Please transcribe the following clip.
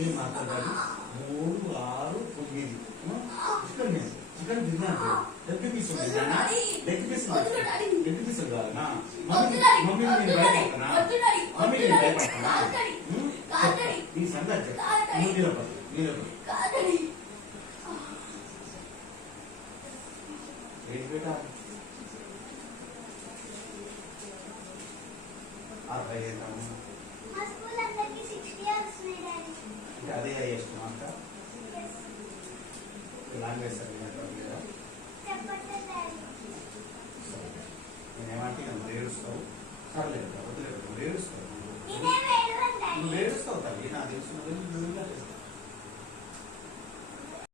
ఏం మాట్లాడాలి 3, 6, 9 చికెన్ మీద చికెన్ తిన్నాను లెగ్ పీస్ లెగ్ పీస్ కావాలనా మమ్మీ నేను భయపడతానా మమ్మీ నేను భయపడతానా నీ సంగతి నిలబడి ఏంటి బేటా 60 అదే చేస్తున్నాం అక్క లాంగ్వేజ్ నేనేమంటే నువ్వు ఏడుస్తావు సర్లేదు వదిలేదు నువ్వు ఏడుస్తావు నువ్వు ఏడుస్తావు తల్లి నాకు తెలుసు